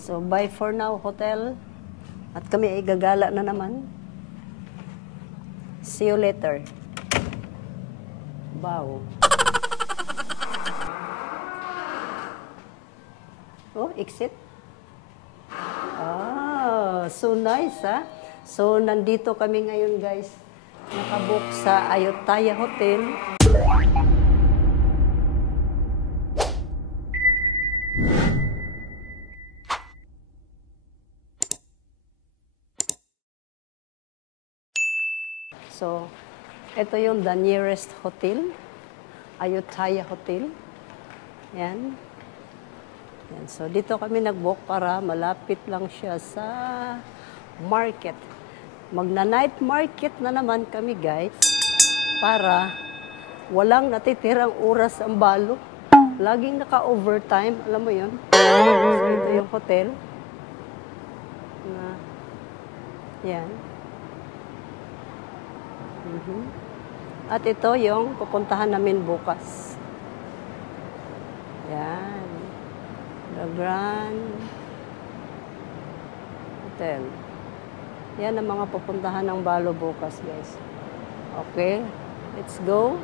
So, bye for now, hotel. At kami ay gagala na naman. See you later. Wow. Oh, exit. Ah, so nice, ha? So, nandito kami ngayon, guys. Nakabook sa Ayutthaya Hotel. So, ito yung the nearest hotel, Ayutthaya Hotel. Yan. Yan. So, dito kami nag-book para malapit lang siya sa market. Magna-night market na naman kami, guys, para walang natitirang oras ang balo. Laging naka-overtime, alam mo yun? So, ito yung hotel. Yan. At ito yung pupuntahan namin bukas. Yan. The Grand Hotel. Yan ang mga pupuntahan ng balo bukas, guys. Okay, let's go.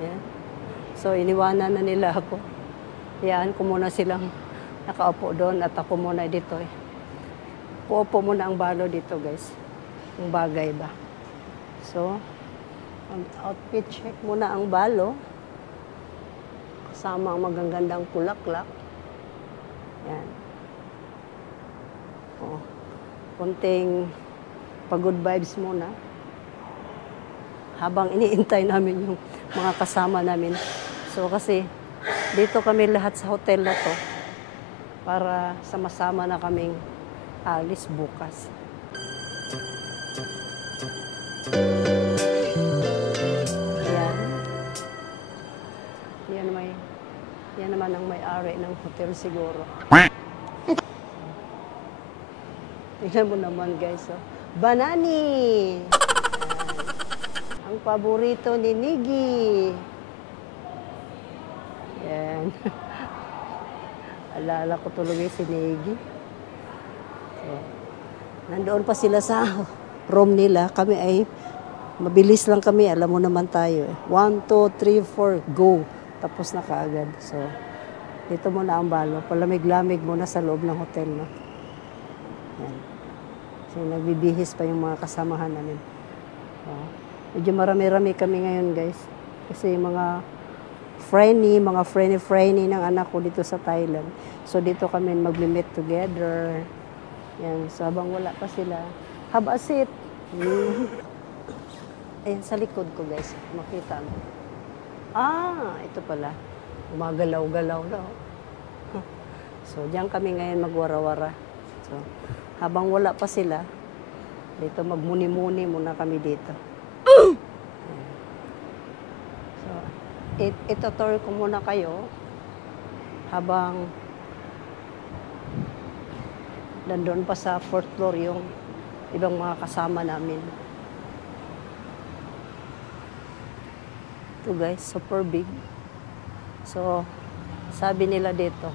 Yan. So, iniwanan na nila ako. Yan, ko muna silang nakaupo doon at ako muna dito. Puupo muna ang balo dito, guys. Ang bagay ba? So, outfit check muna ang balo. Kasama ang magagandang pulaklak. Yan. Oh, konting pagod vibes muna. Habang iniintay namin yung mga kasama namin. So, kasi dito kami lahat sa hotel na to para sama-sama na kaming alis bukas. Yan naman ang may-ari ng hotel siguro. Tingnan mo naman, guys. Oh. Banani! Ang paborito ni Niggy. Yan. Alala ko tuloy si Niggy. So, nandoon pa sila sa room nila. Kami ay mabilis lang kami. Alam mo naman tayo. 1, 2, 3, 4, go. Tapos na kaagad. So, dito muna ang balo. Palamig-lamig muna sa loob ng hotel. No? Yan. So, nagbibihis pa yung mga kasamahan namin. So, medyo marami-rami kami ngayon, guys. Kasi mga friendly ng anak ko dito sa Thailand. So, dito kami mag-meet together. Yan. So, habang wala pa sila, have a seat. Ayan, sa likod ko, guys. Makita mo. Ah, ito pala. Gumagalaw-galaw na. So, diyan kami ngayon magwara-wara. So, habang wala pa sila, dito magmuni-muni muna kami dito. So, ito tour ko muna kayo habang nandun pa sa 4th floor yung ibang mga kasama namin. Ito, guys, super big. So, sabi nila dito,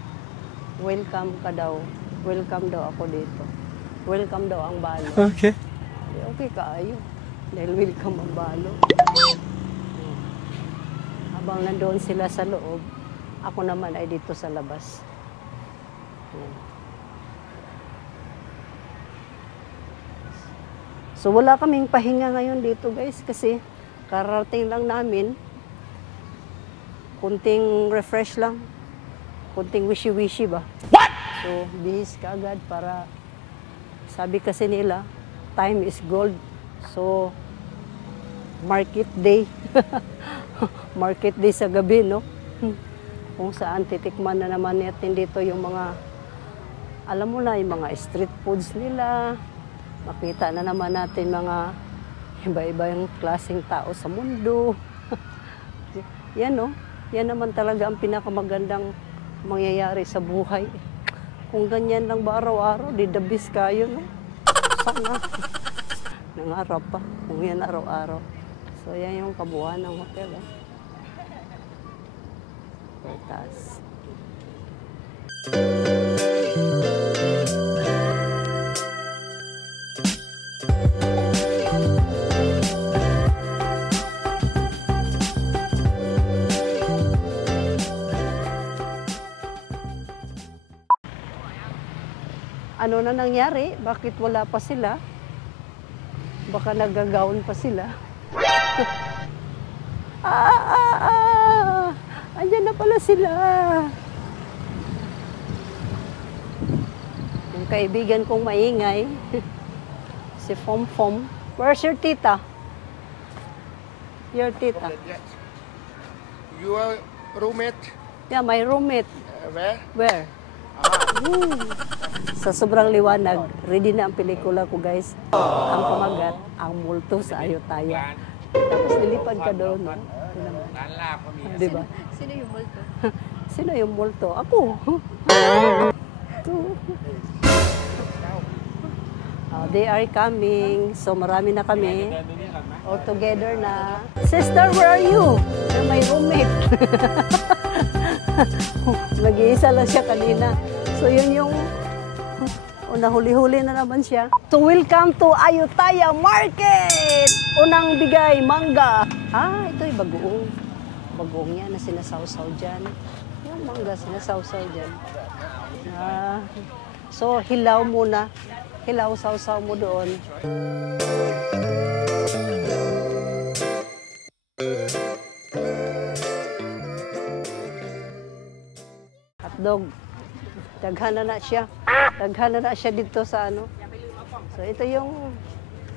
welcome ka daw. Welcome daw ako dito. Welcome daw ang balo. Okay. Okay ka, ayo. Dahil welcome ang balo. Habang nandoon sila sa loob, ako naman ay dito sa labas. So, wala kaming pahinga ngayon dito, guys, kasi karating lang namin. Kunting refresh lang. Kunting wishy-wishy ba? What? So, bihis ka agad para, sabi kasi nila, time is gold. So, market day. Market day sa gabi, no? Kung saan titikman na naman natin dito yung mga, alam mo na, yung mga street foods nila. Makita na naman natin mga iba-iba yung klaseng tao sa mundo. Yan, no? Yan naman talaga ang pinakamagandang mangyayari sa buhay. Kung ganyan lang ba araw-araw, di the best kayo, no? Sana. Nangarap pa kung yan araw-araw. So, yan yung kabuuan ng hotel. Taas. Ano na nangyari? Bakit wala pa sila? Baka nagagawin pa sila. Andyan na pala sila. Yung kaibigan kong maingay, si Fom Fom. Where's your tita? Your tita? Your roommate? Yeah, my roommate. Where? Where? Sa sobrang liwanag, ready na ang pelikula ko, guys. Ang pamagat, ang multo sa Ayutthaya. Tapos nilipad ka doon, no? Diba? Sino yung multo? Sino yung multo? Ako. They are coming. So marami na kami. All together na. Sister, where are you? You're my roommate. Nag-iisa lang siya kanina. So yun yung nahuli-huli na naman siya. So welcome to Ayutthaya Market! Unang bigay, mangga. Ito yung bagoong. Bagoong yan na sinasawsaw dyan. Yung mangga sinasawsaw dyan. So hilaw muna. Hilaw, sawsaw mo doon. Hotdog. Daghana na siya. Daghana na siya dito sa ano. So ito yung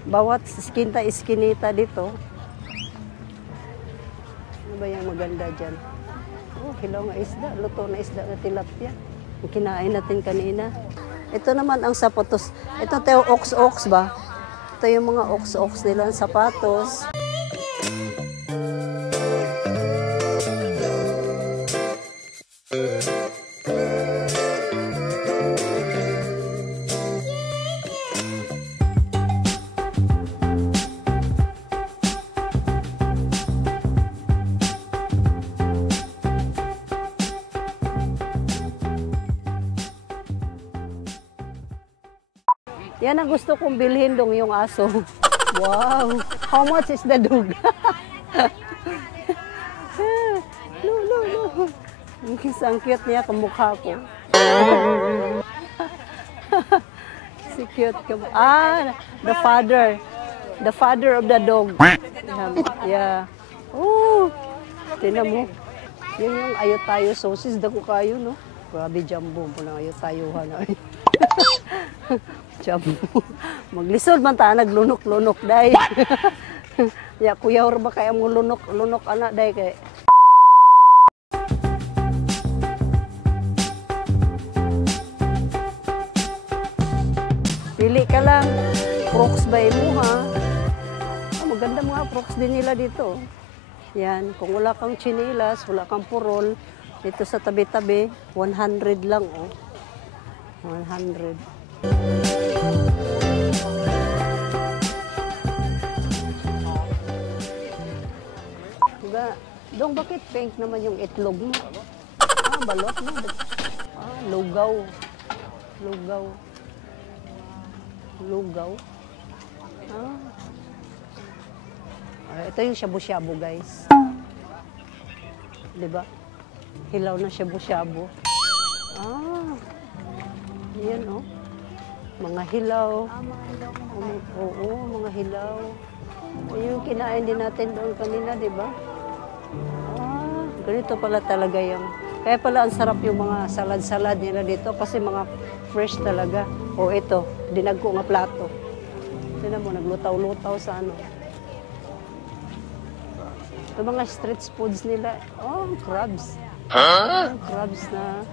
bawat iskinita dito. Ano ba yung maganda dyan? Hilaw nga isda. Luto na isda na tilapia. Yung kinain natin kanina. Ito naman ang sapatos. Ito tayo ox ba? Ito yung mga ox nila sapatos. Yan ang gusto kong bilhin dong, yung aso. Wow! How much is the dog? No. Ang cute niya, kamukha ko. Si cute. The father. The father of the dog. Yeah. Tinan mo. Yun yung Ayutthaya sauces. Dako kayo, no? Grabe, jumbo po ng Ayutthayuhan. Jumbo. Maglisod man ta, naglunok-lunok, day. Ya, kuya, ba kaya mo lunok anak, day, kay. Pili ka lang. Crocs ba mo, ha? Maganda mga Crocs din nila dito. Yan, kung wala kang chinilas, wala kang purol, dito sa tabi-tabi, 100 lang, oh. 100. Diba? Dong, bakit pink naman yung itlog mo? Balot mo. Lugaw. Ito yung shabu-shabu, guys. Diba? Hilaw na shabu-shabu. Yan, oh. Mga hilaw. Oo, mga hilaw. Yung kinain din natin doon kanina, diba? Ganito pala talaga yung. Kaya pala ang sarap yung mga salad-salad nila dito kasi mga fresh talaga. O ito, dinagko nga plato. Tignan mo, naglutaw-lutaw sa ano. Yung mga street foods nila, crabs. Crabs na.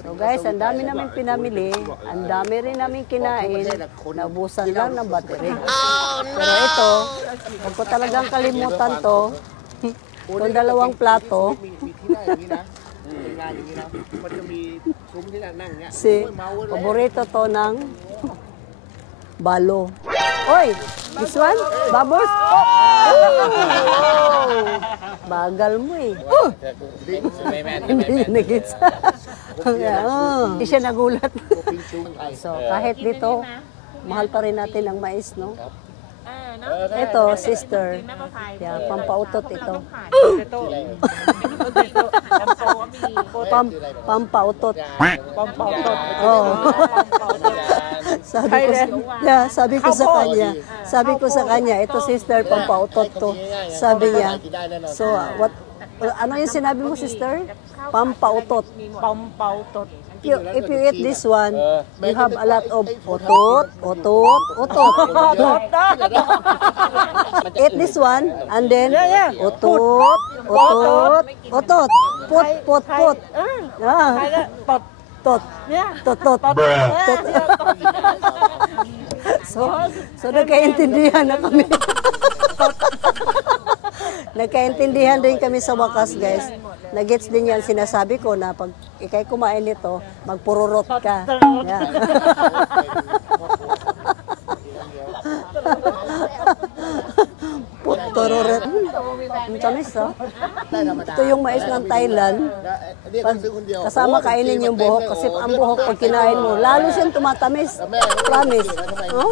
So guys, ang dami namin pinamili, ang dami rin namin kinain, naubusan lang ng battery. Pero ito, huwag ko talagang kalimutan to, Kung dalawang plato, มีที่ได้อย่างนี้นะเป็นงานอย่างนี้นะมันจะมีซุ้มที่นั่งเงี้ย si paborito to ng balo. Oy, this one? Bubbles? Bagal mo eh. Hindi nagits. Hindi siya nagulat. So, kahit dito, mahal pa rin natin ang mais, no? Ito, sister. Yeah, pampautot ito. Pampautot. Pampautot. Oh. Sabi ko sa kanya, ito sister, pampautot to. Sabi niya. So, ano yung sinabi mo, sister? Pampautot. Pampautot. If you eat this one, you have a lot of otot. Eat this one, and then otot. Pot. Tot. So nagkaintindihan na kami. Nagkaintindihan din kami sa wakas, guys. Nagets din yan sinasabi ko na pag ikay kumain nito, magpururot ka. Yeah. Pururot. Ang tamis, oh. Ito yung mais ng Thailand. Pag kasama kainin yung buhok, kasi ang buhok pag kinain mo, lalo siyang tumatamis. Promise. Oh?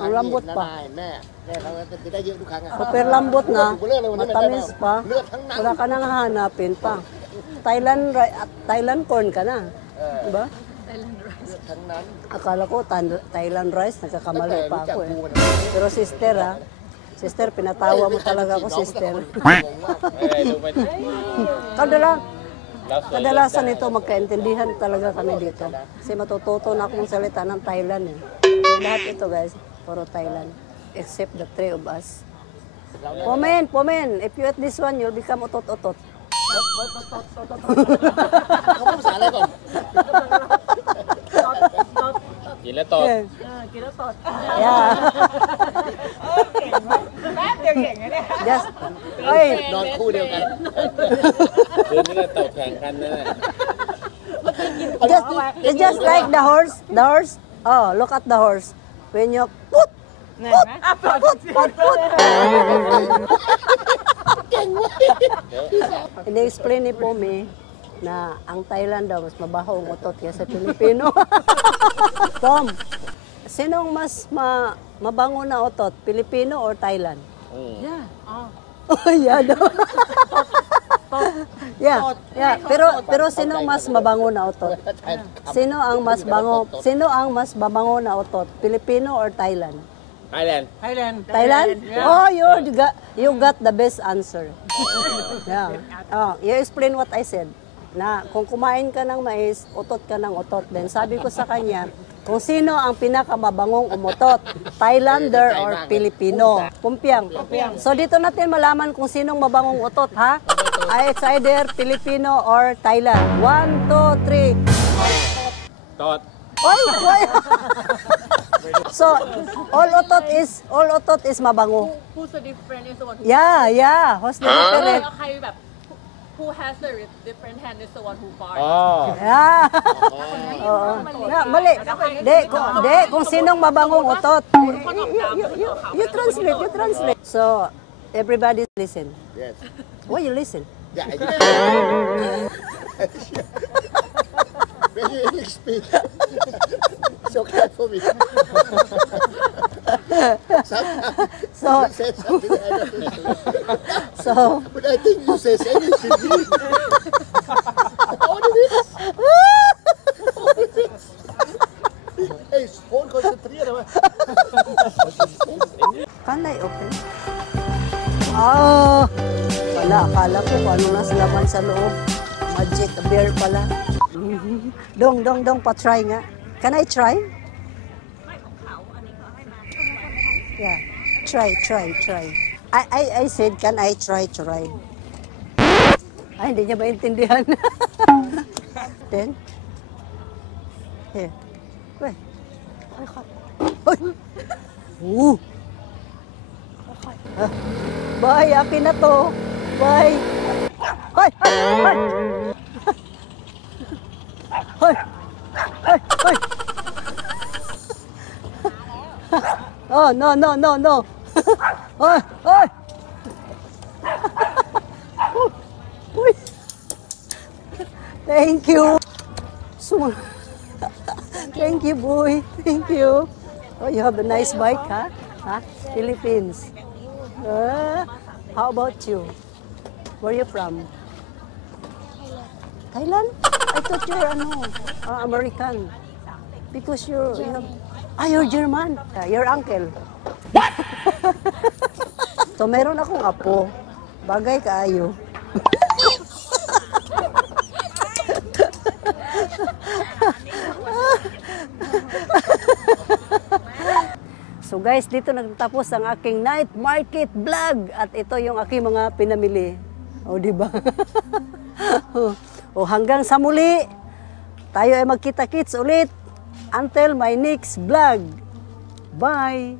Ang lambot pa. Super lambot na, matamis pa, wala ka nang hahanapin pa. Thailand corn ka na, diba? Akala ko Thailand rice, nagkakamali pa ako eh. Pero sister, pinatawa mo talaga ako, sister. Kadalasan ito, magkaintindihan talaga kami dito. Kasi matututo na akong salita ng Thailand eh. Lahat ito guys, puro Thailand. Except the three of us. Pomen. If you eat this one, you'll become otot. Kamuภาษาอะไรก่อน กินแล้วตด Yeah. แป๊บเดียวเก่งนะเนี่ย Just, นอนคู่เดียวกันเดินนี่ก็ตดแข่งกันนะ it's just like the horse. Oh, look at the horse. When you put. Ini-explain ni Pomi na ang Thailand daw mas mabaho ang utot kaysa Pilipino. Pom, sinong mas mabango na utot? Pilipino or Thailand? Yeah. Oh, yeah daw. Yeah. Pero sinong mas mabango na utot? Sino ang mas mabango na utot? Pilipino or Thailand? Thailand? Yeah. Oh, you got the best answer. Yeah. Oh, you explain what I said. Na kung kumain ka ng mais, utot ka ng utot. Then sabi ko sa kanya, kung sino ang pinakamabangong umutot, Thailander or Filipino. Pumpiang. So dito natin malaman kung sinong mabangong utot, ha? It's either Filipino or Thailand. 1, 2, 3. Tot. Oy! So, all otot is mabango. Who's the different is the one who Yeah. Who's the different? ใครแบบ who has the different hand is the one who farts. Yeah. Mali. Kung sinong mabangong utot. You translate. So, everybody listen. Yes. Why you listen? Yeah, when you explain, it's okay for me. Sometimes you say something I don't understand. But I think you say anything. All of it. Hey, phone concentrate naman. Can I open? Oh, wala. Akala ko kung ano nasa laman sa loob. Magic beer pala. Dong, pa-try nga. Can I try? Yeah. Try. I said, can I try? Ay, hindi niya maintindihan. Then, here. Wait. Bye, akin na to. Bye. Hoy, hoy, hoy. Hoy. Hoy, hoy. Oh, no, no, no, no. Hoy, hoy. Uy. Thank you. Thank you, boy. Thank you. Oh, you have a nice bike, huh? Huh? Philippines. How about you? Where are you from? Thailand. I thought you're American. Because you have... you're German. Your uncle. What? So, meron akong apo. Bagay kaayo. So guys, dito nagtatapos ang aking night market vlog at ito yung aking mga pinamili. O di ba? O hanggang sa muli, tayo ay magkita-kits ulit until my next vlog. Bye.